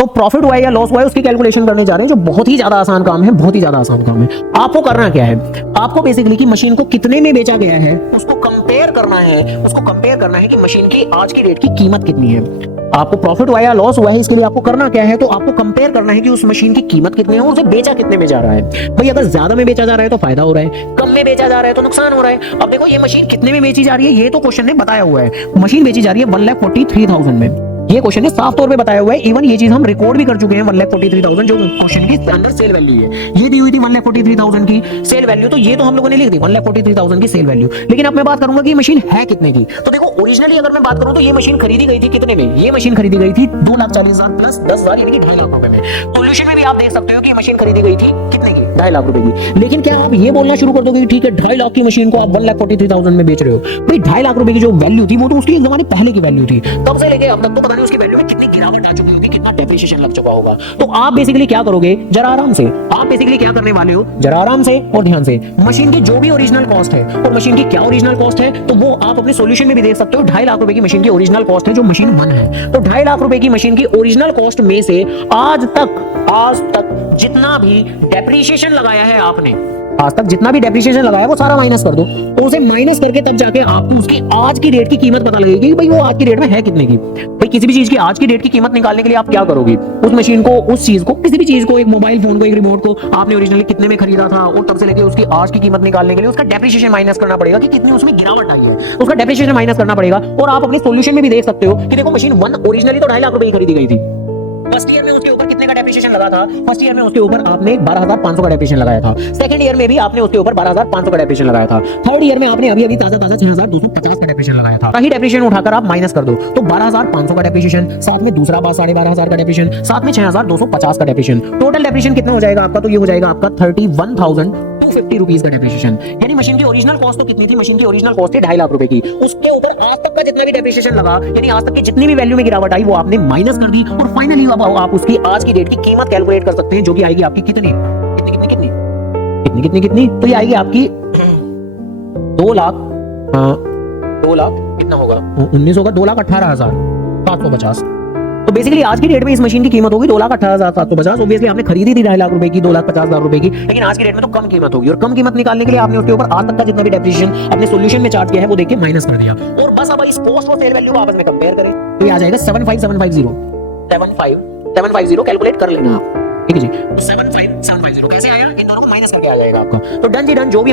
तो प्रॉफिट हुआ है या लॉस हुआ है उसकी कैलकुलेशन करने जा रहे हैं, जो बहुत ही ज्यादा आसान काम है, बहुत ही ज्यादा आसान काम है। आपको करना क्या है, आपको बेसिकली कि मशीन को कितने में बेचा गया है उसको कंपेयर करना है, उसको कंपेयर करना है कि मशीन की आज की रेट की कीमत कितनी है। आपको प्रॉफिट हुआ है या लॉस हुआ है इसके लिए आपको करना क्या है, तो आपको कंपेयर करना है कि उस मशीन की कीमत कितनी है और उसे बेचा कितने में जा रहा है। भाई अगर ज्यादा में बेचा जा रहा है तो फायदा हो रहा है, कम में बेचा जा रहा है तो नुकसान हो रहा है। अब देखो ये मशीन कितने में बेची जा रही है, ये तो क्वेश्चन ने बताया हुआ है। मशीन बेची जा रही है 1,43,000 में, ये क्वेश्चन ने साफ तौर पे बताया हुआ है। इवन ये चीज हम रिकॉर्ड भी कर चुके हैं 1,43,000 जो क्वेश्चन की स्टैंडर्ड सेल वैल्यू है, ये दी हुई थी 1,43,000 की सेल वैल्यू, तो ये तो हम लोगों ने लिख दी 1,43,000 की सेल वैल्यू। लेकिन अब मैं बात करूंगा कि मशीन है कितने की। तो देखो ओरिजिनली अगर मैं बात करूं तो ये मशीन खरीदी गई थी कितने में, ये मशीन खरीदी गई थी 2,40,000 प्लस 10,000 यानी कि 2.5 लाख रुपए में। सोल्यूशन में भी आप देख सकते हो कि मशीन खरीदी गई थी कितने की, 2.5 लाख रुपए की। लेकिन क्या आप ये बोलना शुरू कर दोगे कि ठीक है 2.5 लाख की मशीन को आप 1,43,000 में बेच रहे हो। भाई 2.5 लाख रुपए की जो वैल्यू थी वो तो उसकी एक जमाने पहले की वैल्यू थी, तब से लेके अब तक तो पता नहीं उसकी वैल्यू में कितनी गिरावट आ चुकी होगी, कितना डेप्रिसिएशन लग चुका होगा। तो आप बेसिकली क्या करोगे, जरा आराम से, आप बेसिकली क्या करने वाले हो, जरा आराम से और ध्यान से, मशीन की जो भी ओरिजिनल कॉस्ट है, और मशीन की क्या ओरिजिनल कॉस्ट है तो वो आप अपने सॉल्यूशन में भी देख सकते हो। 2.5 लाख रुपए की मशीन की ओरिजिनल कॉस्ट है जो मशीन 1 है। तो 2.5 लाख रुपए की मशीन की ओरिजिनल कॉस्ट में से आज तक जितना भी डेप्रिसिएशन लगाया है आपने, आज तक जितना भी डेप्रिसिएशन लगाया है वो सारा माइनस कर दो, तो उसे माइनस करके तब जाके आपको उसकी आज की रेट की कीमत पता लगेगी कि भाई वो आज की रेट में है कितने की। भाई किसी भी चीज की आज की रेट की कीमत निकालने के लिए आप क्या करोगे, उस मशीन को, उस चीज को, किसी भी चीज को, एक मोबाइल फोन को, एक रिमोट को आपने ओरिजिनली कितने में खरीदा था और तब से लेके उसकी आज की कीमत निकालने के लिए उसका डेप्रिसिएशन माइनस करना पड़ेगा कि कितनी उसमें गिरावट आई है, उसका डेप्रिसिएशन माइनस करना पड़ेगा। और आप अपने सॉल्यूशन में भी देख सकते हो कि देखो मशीन 1 ओरिजिनली तो 2.5 लाख रुपए की खरीदी गई थी। फर्स्ट ईयर में उसके ऊपर कितने का डेप्रिसिएशन लगा था, फर्स्ट ईयर में उसके ऊपर आपने 12,500 का डेप्रिसिएशन लगाया था। सेकंड ईयर में भी आपने उसके ऊपर 12,500 का डेप्रिसिएशन लगाया था। थर्ड ईयर में आपने अभी ताजा 6,250 का डेप्रिसिएशन लगाया था। वही डेप्रिसिएशन उठाकर आप माइनस कर दो तो 12,500 का डेप्रिसिएशन, साथ में दूसरा 12,500 का डेप्रिसिएशन, साथ में 6,250 का डेप्रिसिएशन, टोटल डेप्रिसिएशन कितना हो जाएगा आपका, तो ये हो जाएगा आपका 31,250 रुपीज का डेप्रिसिएशन। यानी मशीन की ओरिजिनल कॉस्ट तो कितनी थी, मशीन की ओरिजिनल कॉस्ट थी 2.5 लाख रुपए की, उसके ऊपर आज तक का जितना भी डेप्रिसिएशन लगा, यानी आज तक की जितनी भी वैल्यू में गिरावट आई वो आपने माइनस कर दी, और फाइनली अब आप उसकी आज की रेट की कीमत कैलकुलेट कर सकते हैं, जो कि आएगी आपकी कितनी कितनी कितनी कितनी कितनी कितनी कितनी तो ये आएगी आपकी 2 लाख, 2 लाख कितना होगा 19 होगा, 2,18,750। तो बेसिकली आज की डेट में इस मशीन की कीमत होगी 2,18,750। ऑब्वियसली आपने खरीदी थी 2.5 लाख रुपए की, 2,50,000 रुपए की, लेकिन आज की डेट में तो कम कीमत होगी, और कम कीमत निकालने के लिए आपने उसके ऊपर आज तक का जितना भी डेप्रिसिएशन अपने सॉल्यूशन में चार्ज किया है वो देखिए माइनस कर दिया, और बस अब इस कॉस्ट और सेल वैल्यू को आपस में कंपेयर करें तो ये आ जाएगा 75750 कैलकुलेट कर लेना आप, ठीक है जी। 75750 कैसे आया, इन दोनों को माइनस करके आ जाएगा आपका। तो डन जी डन, जो भी